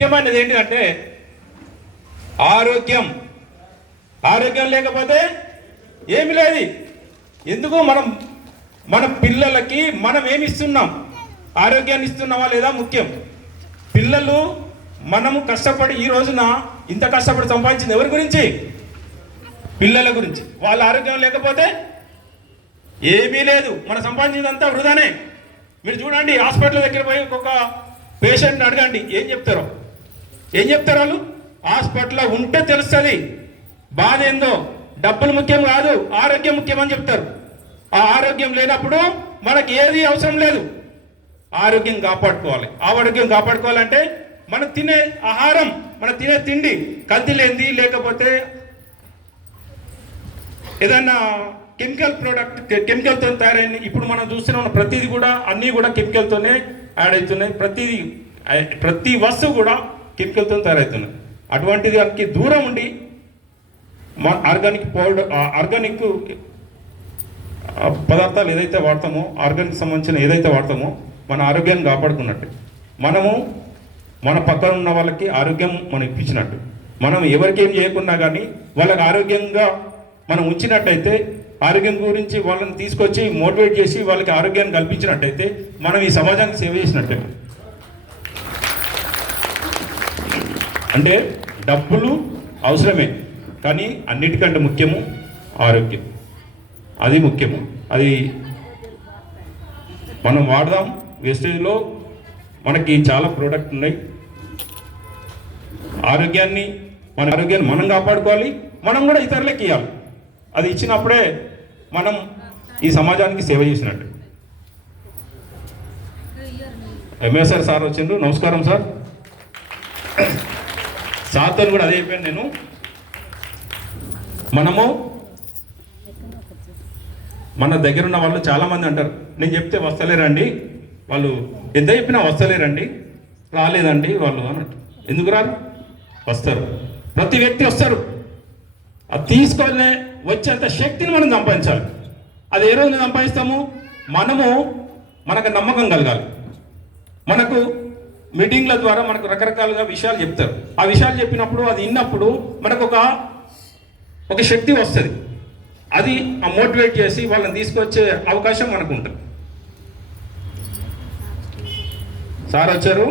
ముఖ్యమైనది ఏంటంటే ఆరోగ్యం. ఆరోగ్యం లేకపోతే ఏమి లేదు. ఎందుకు మన పిల్లలకి మనం ఏమి ఇస్తున్నాం, ఆరోగ్యాన్ని ఇస్తున్నామా లేదా ముఖ్యం. పిల్లలు మనము కష్టపడి ఈ రోజున ఇంత కష్టపడి సంపాదించింది ఎవరి గురించి? పిల్లల గురించి. వాళ్ళ ఆరోగ్యం లేకపోతే ఏమీ లేదు. మనం సంపాదించిందంతా వృధానే. మీరు చూడండి, హాస్పిటల్ దగ్గర పోయి ఒక పేషెంట్ని అడగండి, ఏం చెప్తారు వాళ్ళు? హాస్పిటల్లో ఉంటే తెలుస్తుంది బాధ ఏందో. డబ్బులు ముఖ్యం కాదు, ఆరోగ్యం ముఖ్యమని చెప్తారు. ఆ ఆరోగ్యం లేనప్పుడు మనకి ఏది అవసరం లేదు. ఆరోగ్యం కాపాడుకోవాలి. ఆరోగ్యం కాపాడుకోవాలంటే మనం తినే ఆహారం, మనం తినే తిండి కల్తీ లేనిది, లేకపోతే ఏదైనా కెమికల్ ప్రోడక్ట్ కెమికల్తో తయారైంది. ఇప్పుడు మనం చూస్తున్నాం ప్రతిదీ కూడా, అన్నీ కూడా కెమికల్తోనే యాడ్ అవుతున్నాయి. ప్రతి వస్తువు కూడా కెమికల్తో తయారవుతున్నాయి. అటువంటి దానికి దూరం ఉండి ఆర్గానిక్ పదార్థాలు ఏదైతే వాడతామో, ఆర్గానిక్ సంబంధించిన ఏదైతే వాడతామో మన ఆరోగ్యాన్ని కాపాడుకున్నట్టు, మనము మన పక్కన ఉన్న వాళ్ళకి ఆరోగ్యం మనం ఇప్పించినట్టు. మనం ఎవరికి ఏం చేయకున్నా కానీ వాళ్ళకి ఆరోగ్యంగా మనం ఉంచినట్టయితే, ఆరోగ్యం గురించి వాళ్ళని తీసుకొచ్చి మోటివేట్ చేసి వాళ్ళకి ఆరోగ్యాన్ని కల్పించినట్టయితే మనం ఈ సమాజానికి సేవ చేసినట్టే. అంటే డబ్బులు అవసరమే, కానీ అన్నిటికంటే ముఖ్యము ఆరోగ్యం. అది ముఖ్యము. అది మనం వాడదాం. వేస్టేజ్లో మనకి చాలా ప్రోడక్ట్ ఉన్నాయి. మన ఆరోగ్యాన్ని మనం కాపాడుకోవాలి, మనం కూడా ఇతరులకు ఇవ్వాలి. అది ఇచ్చినప్పుడే మనం ఈ సమాజానికి సేవ చేసినట్టు. ఎంఎస్ఆర్ సార్ వచ్చిండ్రు. నమస్కారం సార్. సార్తో కూడా అదే చెప్పాను నేను. మనము మన దగ్గర ఉన్న వాళ్ళు చాలామంది అంటారు, నేను చెప్తే వస్తలేరండి, వాళ్ళు ఎంత చెప్పినా వస్తలేరండి, రాలేదండి వాళ్ళు అన్నట్టు. ఎందుకు రారు? వస్తారు. ప్రతి వ్యక్తి వస్తారు. అది తీసుకొని వచ్చేంత శక్తిని మనం సంపాదించాలి. అది ఏ రోజున సంపాదిస్తాము? మనకు నమ్మకం కలగాలి. మనకు మీటింగ్ల ద్వారా మనకు రకరకాలుగా విషయాలు చెప్తారు. ఆ విషయాలు చెప్పినప్పుడు, అది విన్నప్పుడు మనకు ఒక శక్తి వస్తుంది. అది మోటివేట్ చేసి వాళ్ళని తీసుకొచ్చే అవకాశం మనకు ఉంటుంది. సార్ వచ్చారు.